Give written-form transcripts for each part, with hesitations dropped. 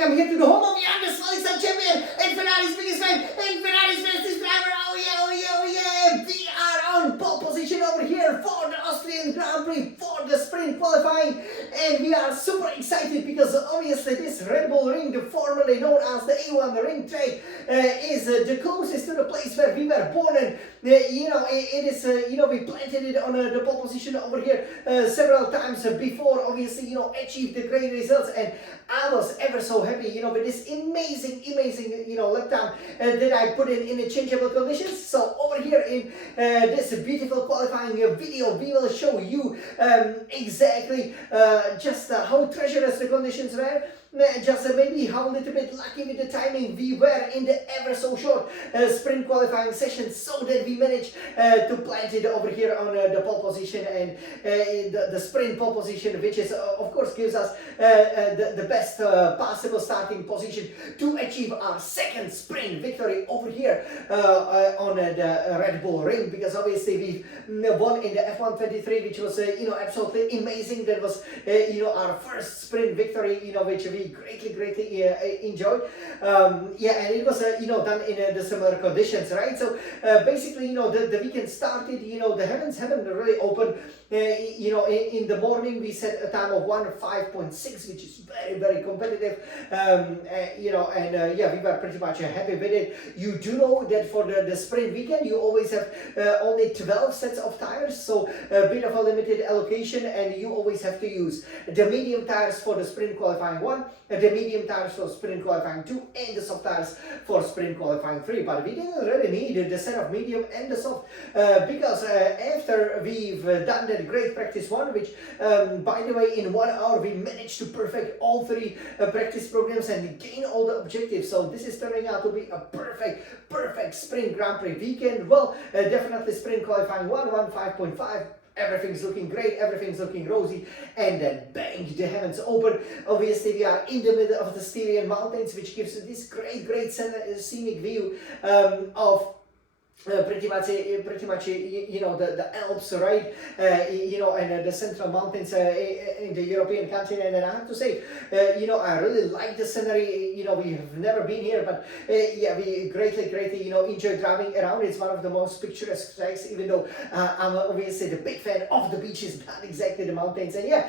welcome here to the home of the Undisputed champion and Ferrari's biggest fan and Ferrari's fastest driver. Oh yeah, oh yeah, oh yeah! We are on pole position over here for the Austrian Grand Prix for the sprint qualifying, and we are super excited because obviously this Red Bull ring, the formerly known as the A1 ring track, is the closest to the place where we were born, and it is we planted it on the pole position over here several times before. Obviously, achieved the great results, and I was ever so happy, with this amazing, lap time that I put in the changeable conditions. So over here in this beautiful qualifying video, we will show you exactly just how treacherous the conditions were. Just maybe how a little bit lucky with the timing we were in the ever so short sprint qualifying session, so that we managed to plant it over here on the pole position and the sprint pole position, which is of course gives us the best possible starting position to achieve our second sprint victory over here on the Red Bull ring, because obviously we won in the F1 23, which was absolutely amazing. That was our first sprint victory, which we greatly enjoyed. And it was done in the similar conditions, right? So basically, the weekend started. The heavens haven't really opened. In the morning we set a time of 1:05.6, which is very competitive. We were pretty much happy with it. You do know that for the sprint weekend you always have only 12 sets of tires, so a bit of a limited allocation, and you always have to use the medium tires for the sprint qualifying 1, the medium tires for sprint qualifying 2, and the soft tires for sprint qualifying 3. But we didn't really need the set of medium and the soft because after we've done that great practice 1, which by the way in 1 hour we managed to perfect all 3 practice programs and gain all the objectives. So this is turning out to be a perfect sprint Grand Prix weekend. Well, definitely sprint qualifying 1:15.5. Everything's looking great, everything's looking rosy, and then bang, the heavens open. Obviously, we are in the middle of the Styrian Mountains, which gives this great scenic view of pretty much the Alps, right? And the central mountains in the European continent. And I have to say, I really like the scenery. We have never been here, but we greatly enjoy driving around. It's one of the most picturesque tracks, even though I'm obviously the big fan of the beaches, not exactly the mountains. And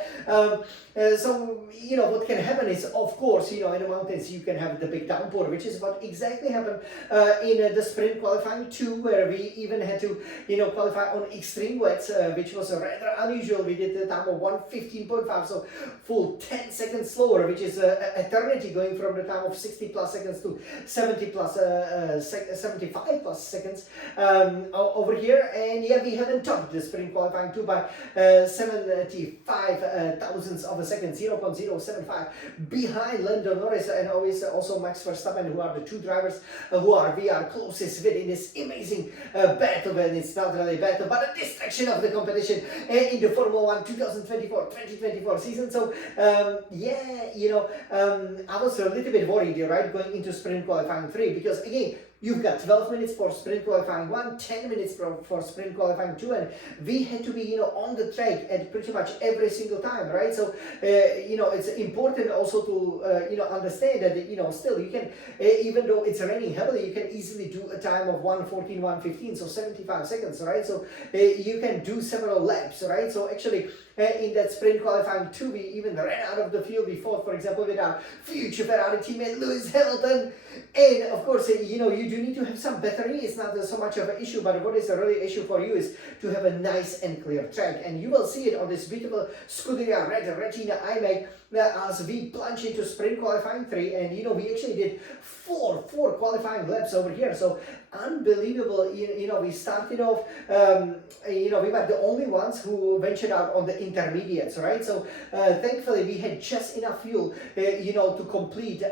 so what can happen is, of course, in the mountains you can have the big downpour, which is what exactly happened in the sprint qualifying 2, where we even had to qualify on extreme wets, which was rather unusual. We did the time of 1:15.5, so full 10 seconds slower, which is eternity, going from the time of 60 plus seconds to 75 plus seconds over here. And we haven't topped the sprint qualifying 2 by 75 thousandths of a second, 0.075 behind Lando Norris and also Max Verstappen, who are the 2 drivers we are closest with in this amazing battle. And it's not really a battle, but a distraction of the competition in the Formula 1 2024 season. So I was a little bit worried, right, going into sprint qualifying 3, because again, you've got 12 minutes for sprint qualifying 1, 10 minutes for sprint qualifying 2, and we had to be, on the track at pretty much every single time, right? So, it's important also to, understand that, still you can, even though it's raining heavily, you can easily do a time of 1:14, 1:15, so 75 seconds, right? So, you can do several laps, right? So, actually, in that sprint qualifying 2, we even ran out of the field. We fought, for example, with our future Ferrari teammate Lewis Hamilton. And of course, you do need to have some battery. It's not so much of an issue, but what is a really issue for you is to have a nice and clear track. And you will see it on this beautiful Scuderia Red Regina iMac as we plunge into sprint qualifying 3. And we actually did four qualifying laps over here. So unbelievable. We started off, we were the only ones who ventured out on the intermediates, right? So thankfully we had just enough fuel, to complete,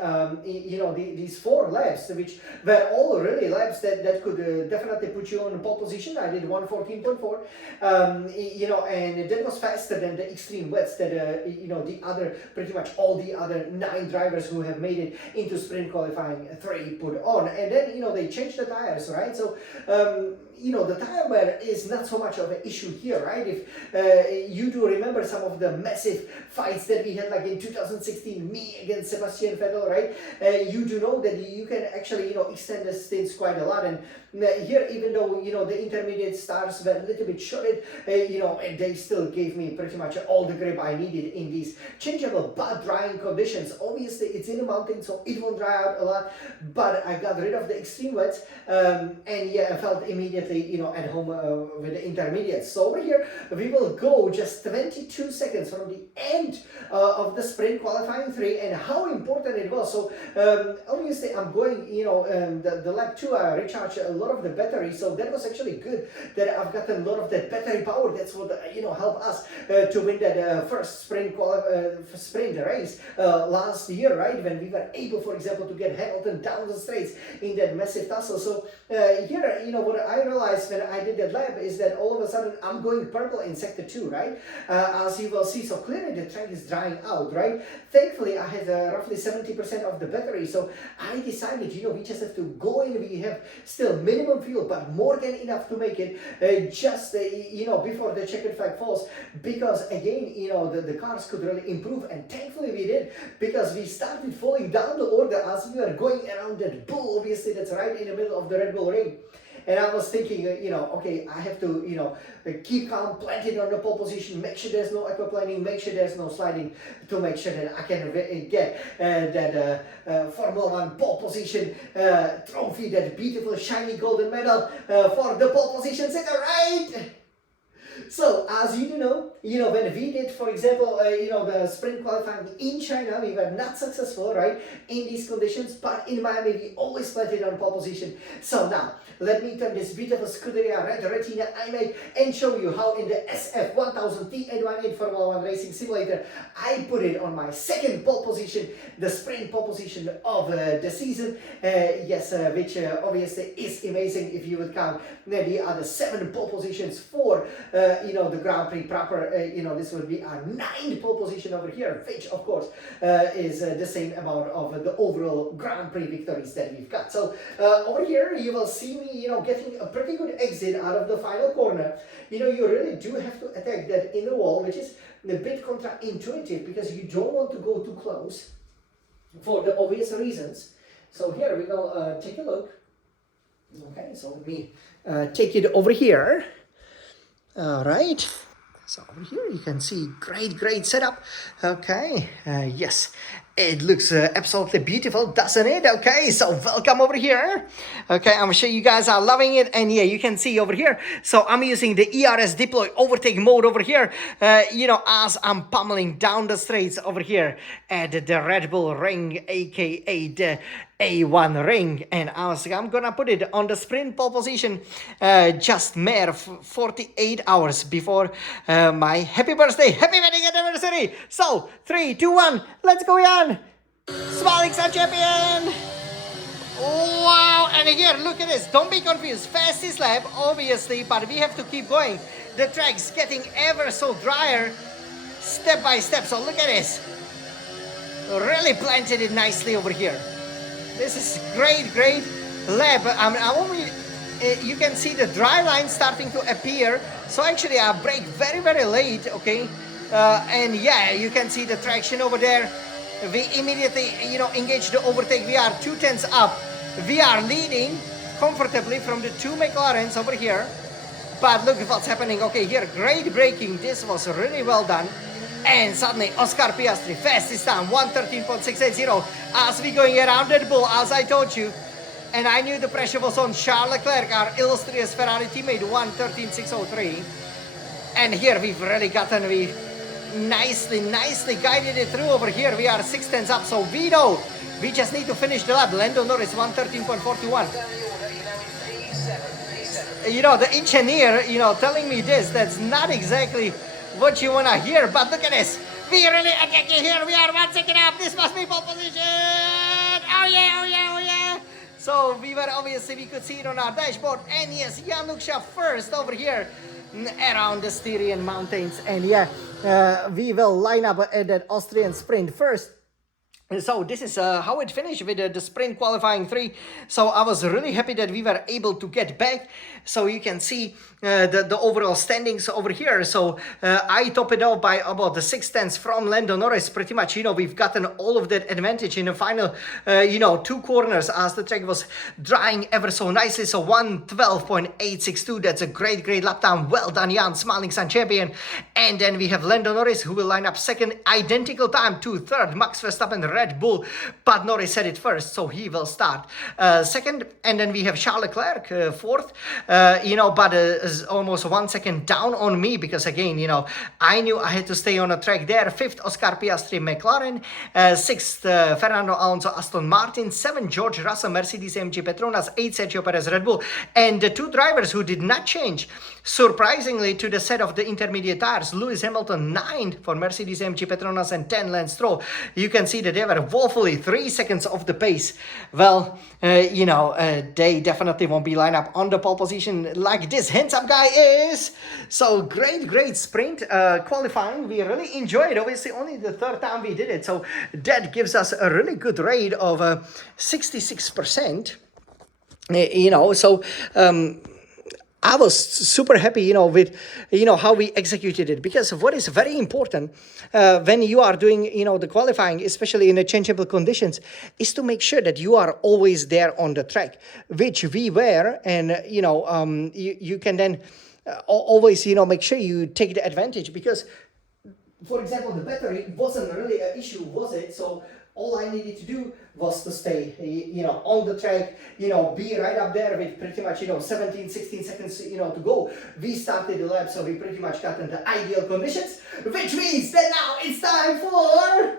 these 4 laps, which were all really laps that could definitely put you on pole position. I did 1:14.4, and that was faster than the extreme wets that, pretty much all the other 9 drivers who have made it into sprint qualifying 3 put on. And then, they changed the tires, right? So, the timer is not so much of an issue here, right? If you do remember some of the massive fights that we had, like in 2016, me against Sebastian Vettel, right? You do know that you can actually, extend the stints quite a lot. And here, even though, the intermediate stars were a little bit shorted, they still gave me pretty much all the grip I needed in these changeable but drying conditions. Obviously, it's in the mountains, so it won't dry out a lot, but I got rid of the extreme wets, and yeah, I felt immediately, at home with the intermediates. So over here, we will go just 22 seconds from the end of the sprint qualifying 3, and how important it was. So obviously, I'm going, the lap 2, I recharged a lot of the battery, so that was actually good that I've gotten a lot of that battery power. That's what helped us to win that first sprint race last year, right, when we were able, for example, to get Hamilton down the straights in that massive tussle. So here, what I realized when I did that lap is that all of a sudden I'm going purple in sector 2, right, as you will see. So clearly the track is drying out, right. Thankfully I had roughly 70% of the battery, so I decided, we just have to go in. We have still minimum fuel, but more than enough to make it just before the checkered flag falls, because again, the cars could really improve, and thankfully we did, because we started falling down the order as we were going around that bull. Obviously that's right in the middle of the Red Bull ring. And I was thinking, okay, I have to, keep calm, plant it on the pole position, make sure there's no aquaplaning, make sure there's no sliding, to make sure that I can get that Formula 1 pole position trophy, that beautiful shiny golden medal for the pole position setter, right? So, as you know, when we did, for example, the sprint qualifying in China, we were not successful, right, in these conditions, but in Miami, we always planted on pole position. So now, let me turn this beautiful Scuderia Red Retina I made and show you how in the SF1000 T818 Formula 1 Racing Simulator, I put it on my second pole position, the sprint pole position of the season, which obviously is amazing if you would count the other 7 pole positions for the Grand Prix proper. This would be our 9th pole position over here, which of course is the same amount of the overall Grand Prix victories that we've got. So over here you will see me getting a pretty good exit out of the final corner. You really do have to attack that inner wall, which is a bit counterintuitive because you don't want to go too close for the obvious reasons. So here we will take a look. Okay, so let me take it over here. All right, so over here you can see great setup. Okay, yes, it looks absolutely beautiful, doesn't it? Okay, so welcome over here. Okay, I'm sure you guys are loving it, and yeah, you can see over here. So I'm using the ERS deploy overtake mode over here, as I'm pummeling down the straights over here at the Red Bull ring, aka the A1 ring, and I'm gonna put it on the sprint pole position just mere 48 hours before my happy birthday, happy wedding anniversary. So 3, 2, 1, let's go on. Smiling Sun champion. Wow, and here, look at this. Don't be confused. Fastest lap, obviously, but we have to keep going. The track's getting ever so drier, step by step. So look at this. Really planted it nicely over here. This is great lap. You can see the dry line starting to appear. So actually, I brake very late. Okay, and yeah, you can see the traction over there. We immediately, engage the overtake. We are 2 tenths up. We are leading comfortably from the 2 McLarens over here. But look what's happening. Okay, here, great braking. This was really well done. And suddenly, Oscar Piastri, fastest time, 1:13.680. As we going around that bull, as I told you. And I knew the pressure was on Charles Leclerc, our illustrious Ferrari teammate, 1:13.603. And here we've really gotten, we nicely guided it through over here. We are 6 tenths up, so we know we just need to finish the lap. Lando Norris, 1:13.41. The engineer, telling me this, that's not exactly what you want to hear, but look at this. We really attacking here. We are 1 second up. This must be pole position. Oh yeah. So we could see it on our dashboard. And yes, Januksha first over here around the Styrian mountains. And yeah, we will line up at that Austrian sprint first. So this is how it finished with the sprint qualifying 3. So I was really happy that we were able to get back. So you can see the overall standings over here. So I top it off by about the 6 tenths from Lando Norris. Pretty much, we've gotten all of that advantage in the final, 2 corners as the track was drying ever so nicely. So 1:12.862. That's a great lap time. Well done, Jan, smiling sun champion. And then we have Lando Norris, who will line up second, identical time to third, Max Verstappen, Red Bull, but Norris said it first, so he will start second. And then we have Charles Leclerc fourth, but almost 1 second down on me because again, I knew I had to stay on the track there. Fifth, Oscar Piastri, McLaren. Sixth, Fernando Alonso, Aston Martin. 7, George Russell, Mercedes AMG Petronas. 8, Sergio Perez, Red Bull. And the 2 drivers who did not change, surprisingly, to the set of the intermediate tires, Lewis Hamilton 9 for Mercedes AMG Petronas and 10, Lance Stroll. You can see that they were woefully 3 seconds off the pace. Well, they definitely won't be lined up on the pole position like this handsome guy is. So great sprint qualifying. We really enjoyed it. Obviously, only the 3rd time we did it. So that gives us a really good rate of 66%. I was super happy, with, how we executed it, because what is very important when you are doing, the qualifying, especially in the changeable conditions, is to make sure that you are always there on the track, which we were, and, you can then always, make sure you take the advantage, because, for example, the battery wasn't really an issue, was it? So all I needed to do was to stay, on the track, be right up there with pretty much, 17, 16 seconds, to go. We started the lap, so we pretty much got in the ideal conditions, which means that now it's time for...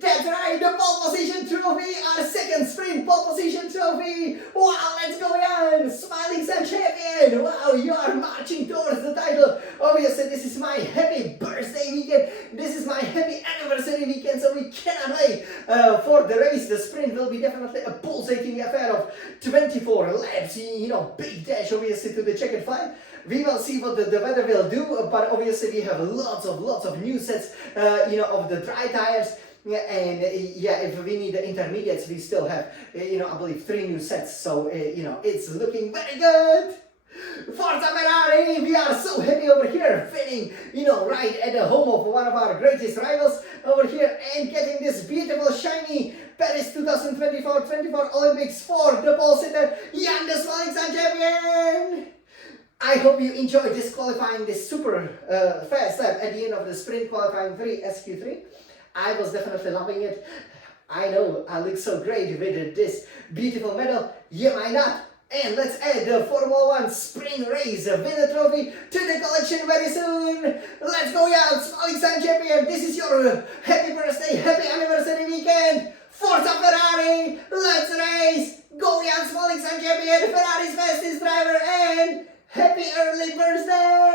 That's right, the pole position trophy, our second sprint pole position trophy. Wow, let's go, Jan, smiling sun champion. Wow, you are marching towards the title. Obviously, this is my happy birthday weekend. This is my happy anniversary weekend, so we cannot wait for the race. The sprint will be definitely a pulsating affair of 24 laps. Big dash, obviously, to the checkered flag. We will see what the weather will do, but obviously we have lots of new sets, of the dry tires. Yeah, and if we need the intermediates, we still have, I believe 3 new sets. So, it's looking very good. Forza Ferrari, we are so happy over here, winning, right at the home of one of our greatest rivals over here and getting this beautiful, shiny Paris 2024 Olympics for the pole sitter, Jan the Smiling Sun champion. I hope you enjoyed this qualifying, this super fast lap at the end of the sprint qualifying 3 SQ3. I was definitely loving it. I know I look so great with this beautiful medal. You might not. And let's add the Formula 1 Spring Race winner trophy to the collection very soon. Let's go, Jan, Smiling Sun champion. This is your happy birthday, happy anniversary weekend. Forza Ferrari, let's race. Go, Jan, Smiling Sun champion, Ferrari's fastest driver, and happy early birthday.